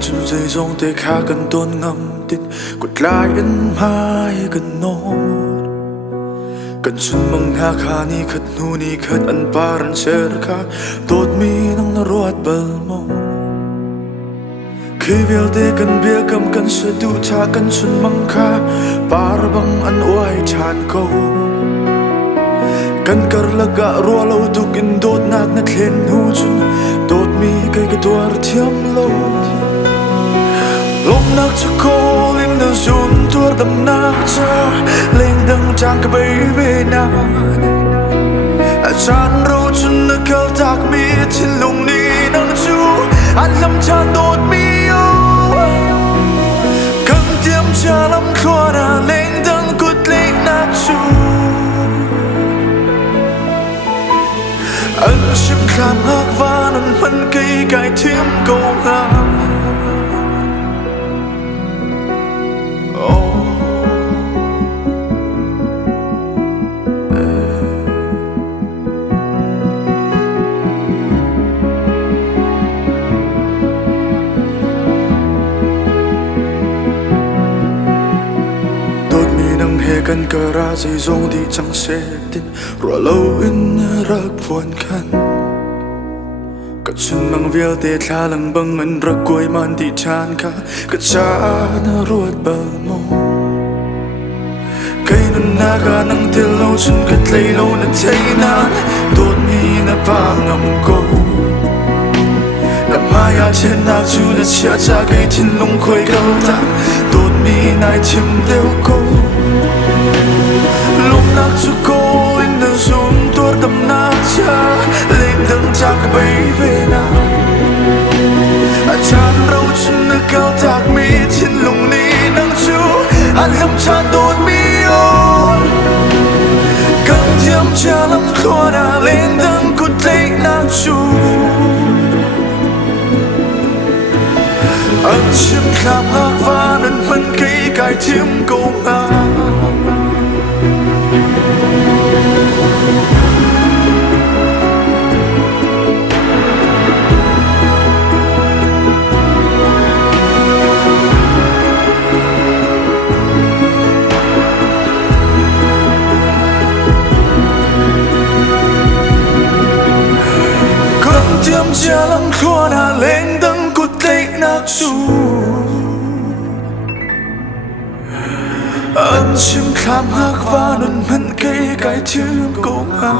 chân dây dòng tê khá cần tôn ngâm tít quật lại in mai cần nốt cần xuân mong ha khá ni khát nu ni khát ăn paran ser khá tốt mi nang na ruat bal mo khi vial tê cần bia cầm cần sơ du cha cần xuân mong khá par bang an oai chan câu cần kar laga rua lâu tu in dot nak na thlen hu chun dot mi kai ka tuar thiam lo lom nak chu ko in na zun tuar dam na cha leng dang chang ka bay ve na a chan ro chun na kal tak mi chin lung ni nang chu an lam chan dot mi yo kam tiam cha lam khwa na leng dang kut lek na chu anh chim kham hak van anh phân cây cài thiêm câu nga kan kara dây dòng đi chẳng sẽ tin rồi lâu in rắc buồn khăn cất xuân mang vial tê tha lăng băng anh rắc quay man đi chan cả cất cha na ruột bờ mô cây nâng na ga nâng tel lâu xuân cất lấy lâu na thấy na tốt mi na pa ngầm câu nằm hai à trên na chu na chia cha cây thiên lông khơi câu ta tốt mi nai chim đeo câu lúc nak chu ko in na zoom tuar dam na cha lên dang cha ka bay ve na a chan rau chun na kal tak mi chin lung ni nang chu an lam chan dot mi o kam thiam cha lam khwa na lên dang kut lek na chu an chim kham hak van an man cây cài thiêm câu nga tiam cha lam khwa na leng dang kut lek nak chu an chim kham hak van an man cây cài thiêm câu nga